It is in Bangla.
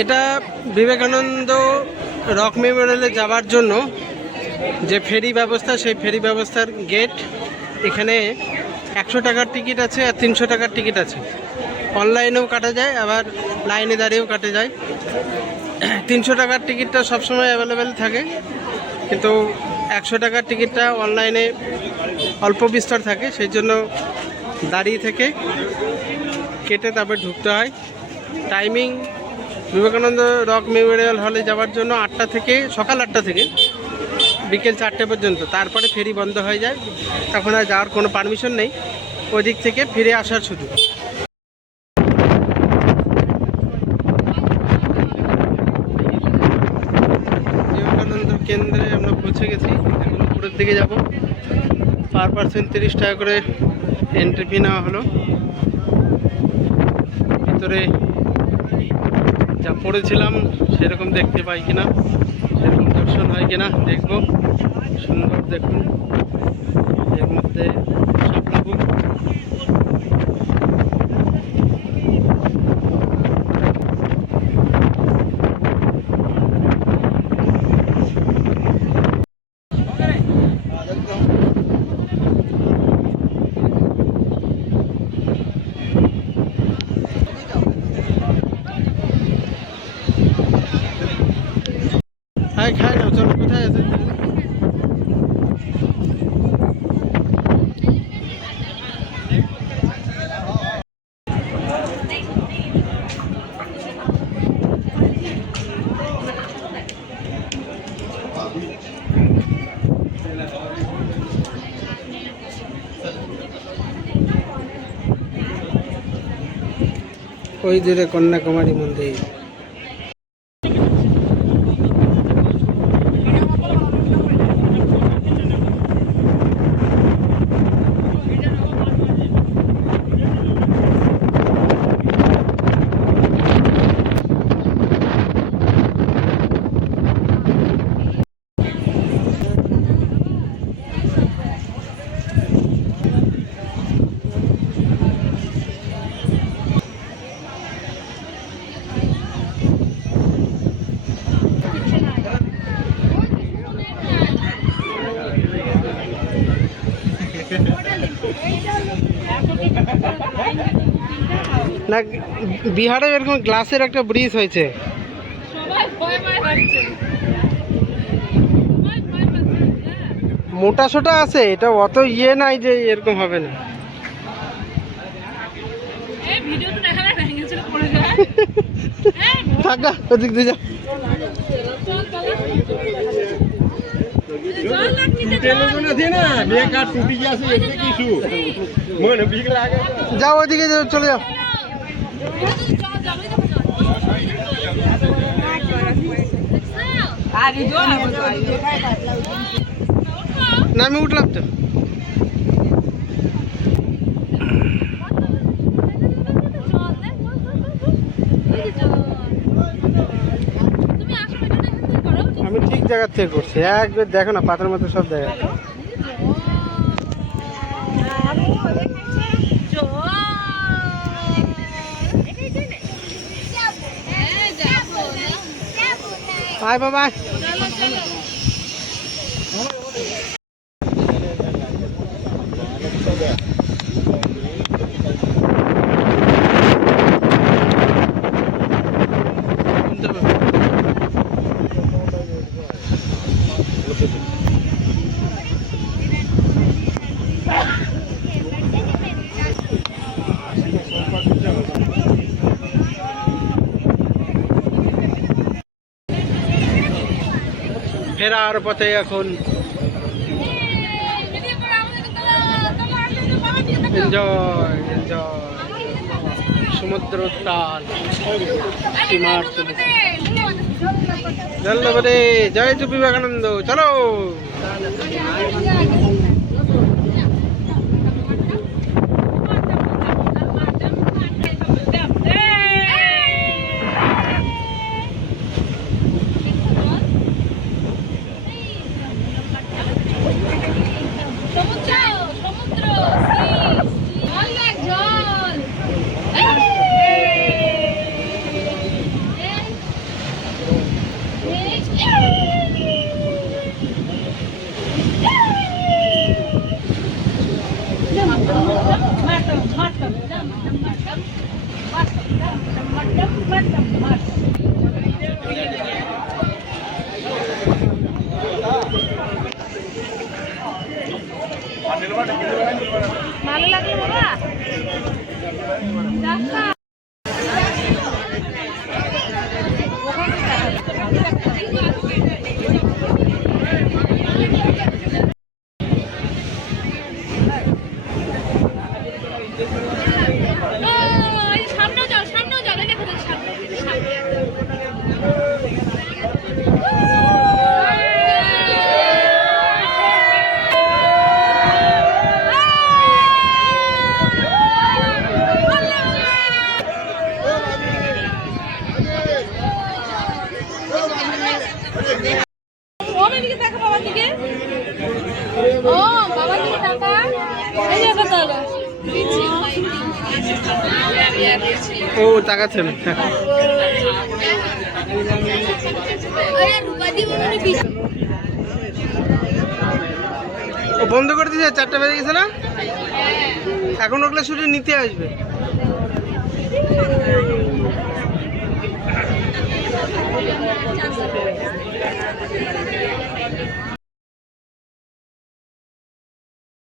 এটা বিবেকানন্দ রক মেমোরিয়ালে যাওয়ার জন্য যে ফেরি ব্যবস্থা, সেই ফেরি ব্যবস্থার গেট। এখানে 100 টাকার টিকিট আছে আর 300 টাকার টিকিট আছে। অনলাইনেও কাটা যায়, আবার লাইনে দাঁড়িয়েও কাটা যায়। 300 টাকার টিকিটটা সবসময় অ্যাভেলেবেল থাকে, কিন্তু 100 টাকার টিকিটটা অনলাইনে অল্প বিস্তর থাকে, সেই জন্য দাঁড়িয়ে থেকে কেটে তারপর ঢুকতে হয়। টাইমিং বিবেকানন্দ রক মেমোরিয়াল হলে যাওয়ার জন্য 8টা থেকে, সকাল 8টা থেকে বিকেল 4টে পর্যন্ত। তারপরে ফেরি বন্ধ হয়ে যায়, তখন আর যাওয়ার কোনো পারমিশন নেই, ওই দিক থেকে ফিরে আসার শুধু। বিবেকানন্দ কেন্দ্রে আমরা পৌঁছে গেছি, এখন উপরের দিকে যাব। পার পার্সন 30 টাকা করে এন্ট্রি ফি নেওয়া হলো। ভিতরে যা পড়েছিলাম সেরকম দেখতে পাই কিনা, সেরকম দর্শন হয় কিনা দেখব। সুন্দর দেখুন, এর মধ্যে শাপলা ফুল। হ্যাঁ, খাই না, চলো। কোথায় আছে? ওই দূরে কন্যাকুমারী মন্দির। না, বিহারে এরকম গ্লাসের একটা ব্রিজ হয়েছে। মোটা সোটা আছে, এটা অত ইয়ে নাই যে এরকম হবে না। থাকা ওদিক দিয়ে যা। যাও ওইদিকে, চলে যাও। না, আমি উঠলাম তো। আমি ঠিক জায়গার থেকে করছি, একবার দেখো না, পাথরের মতো সব জায়গা। বাই বাবা। ফেরার পথে এখন এনজয় এনজয় সমুদ্র তাল স্টিমার চলেছে। জয় জয় বিবেকানন্দ, চলো। ও তাকাচ্ছেন। ও বন্ধ করে দিয়েছে, 4টা বেজে গেছে না? এখন ওগুলো শুধু নিতে আসবে।